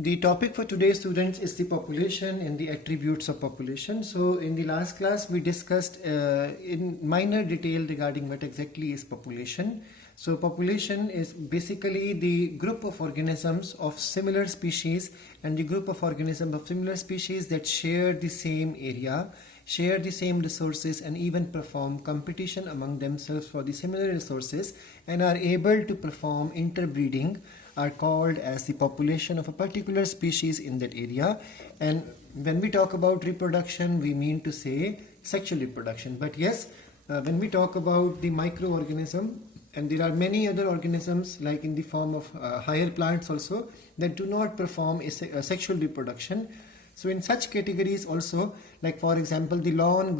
The topic for today, students, is the population and the attributes of population. So in the last class we discussed in minor detail regarding what exactly is population. So population is basically the group of organisms of similar species and the group of organisms of similar species that share the same area, share the same resources, and even perform competition among themselves for the similar resources and are able to perform interbreeding, are called as the population of a particular species in that area. And when we talk about reproduction, we mean to say sexual reproduction. But yes, when we talk about the microorganism, and there are many other organisms like in the form of higher plants also that do not perform a sexual reproduction. So in such categories also, like for example the grass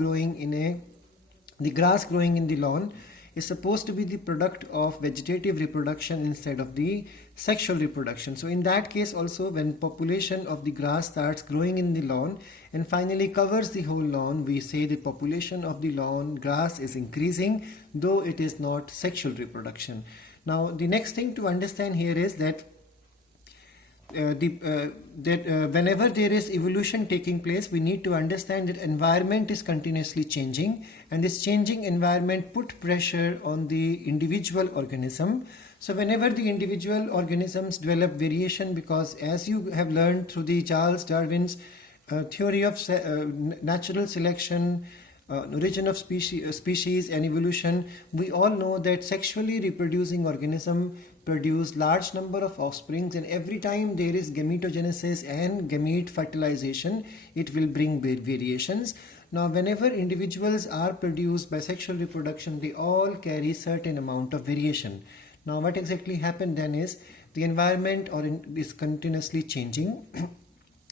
growing in the lawn is supposed to be the product of vegetative reproduction instead of the sexual reproduction. So in that case also, when population of the grass starts growing in the lawn and finally covers the whole lawn, we say the population of the lawn grass is increasing, though it is not sexual reproduction. Now the next thing to understand here is that whenever there is evolution taking place, we need to understand that environment is continuously changing, and this changing environment put pressure on the individual organism. So whenever the individual organisms develop variation, because as you have learned through the Charles Darwin's theory of natural selection, origin of species and evolution, we all know that sexually reproducing organism produce large number of offsprings, and every time there is gametogenesis and gamete fertilization, it will bring variations. Now whenever individuals are produced by sexual reproduction, they all carry certain amount of variation. Now what exactly happened then is the environment is continuously changing.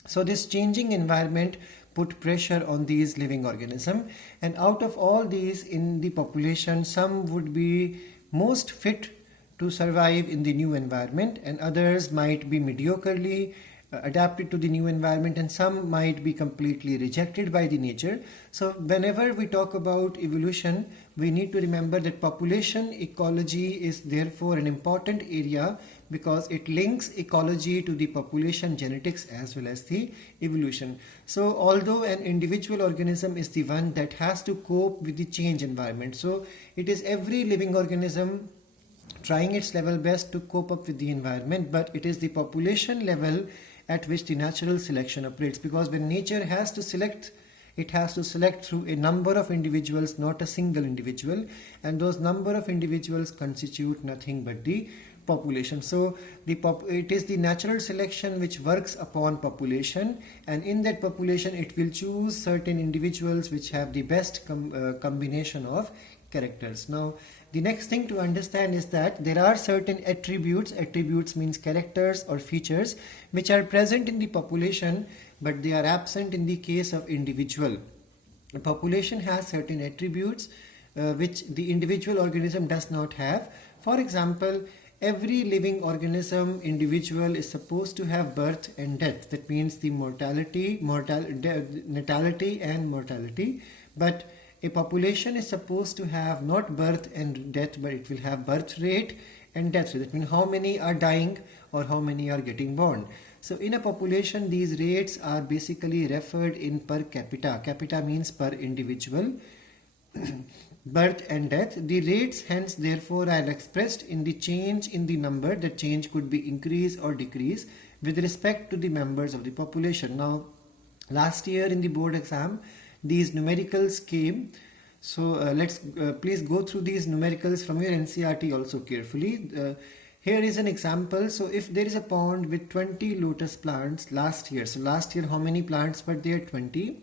So this changing environment put pressure on these living organisms, and out of all these in the population, some would be most fit to survive in the new environment, and others might be mediocrely adapted to the new environment, and some might be completely rejected by the nature. So whenever we talk about evolution, we need to remember that population ecology is therefore an important area, because it links ecology to the population genetics as well as the evolution. So although an individual organism is the one that has to cope with the change environment, so it is every living organism trying its level best to cope up with the environment, but it is the population level at which the natural selection operates, because when nature has to select, it has to select through a number of individuals, not a single individual, and those number of individuals constitute nothing but the population. So it is the natural selection which works upon population, and in that population it will choose certain individuals which have the best combination of characters. Now the next thing to understand is that there are certain attributes means characters or features, which are present in the population but they are absent in the case of individual. A population has certain attributes which the individual organism does not have. For example, every living organism individual is supposed to have birth and death. That means the natality and mortality. But a population is supposed to have not birth and death, but it will have birth rate and death rate. That means how many are dying or how many are getting born. So in a population, these rates are basically referred in per capita. Capita means per individual. Birth and death. The rates hence therefore are expressed in the change in the number. The change could be increase or decrease with respect to the members of the population. Now last year in the board exam, these numericals came. So let's please go through these numericals from your NCERT also carefully. Here is an example. So if there is a pond with 20 lotus plants last year, so last year how many plants were there? 20.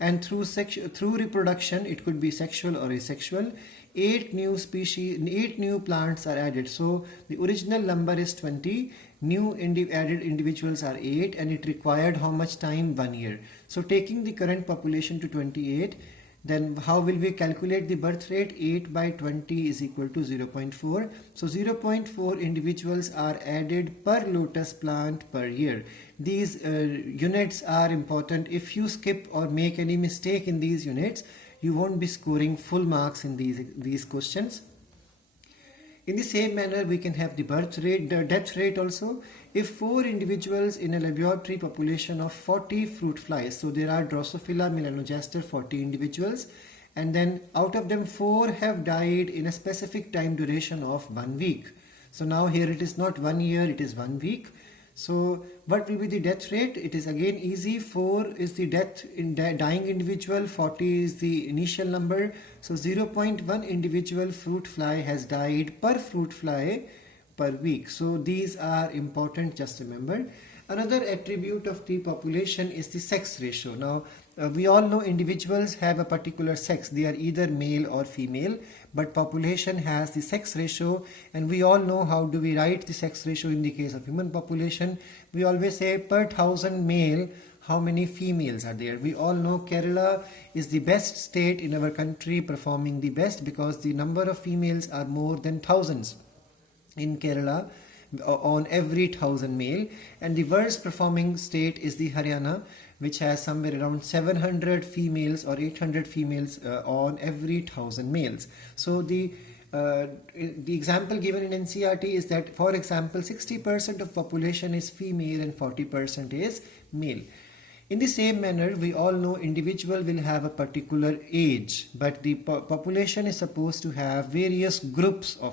And through reproduction, it could be sexual or asexual, 8 new plants are added. So the original number is 20, new added individuals are 8, and it required how much time? 1 year. So taking the current population to 28, then how will we calculate the birth rate? 8 by 20 is equal to 0.4. So 0.4 individuals are added per lotus plant per year. These units are important. If you skip or make any mistake in these units, you won't be scoring full marks in these questions. In the same manner, we can have the birth rate, the death rate also. If 4 individuals in a laboratory population of 40 fruit flies, so there are Drosophila melanogaster 40 individuals, and then out of them 4 have died in a specific time duration of 1 week. So now here it is not 1 year, it is 1 week. So what will be the death rate? It is again easy. 4 is the death in dying individual, 40 is the initial number. So 0.1 individual fruit fly has died per fruit fly per week. So these are important, just remember. Another attribute of the population is the sex ratio. Now we all know individuals have a particular sex. They are either male or female, but population has the sex ratio, and we all know how do we write the sex ratio in the case of human population. We always say per 1,000 male, how many females are there. We all know Kerala is the best state in our country, performing the best because the number of females are more than thousands in Kerala on every 1,000 male, and the worst performing state is the Haryana, which has somewhere around 700 females or 800 females on every 1,000 males. So the example given in NCERT is that, for example, 60% of population is female and 40% is male. In the same manner, we all know individual will have a particular age, but the population is supposed to have various groups of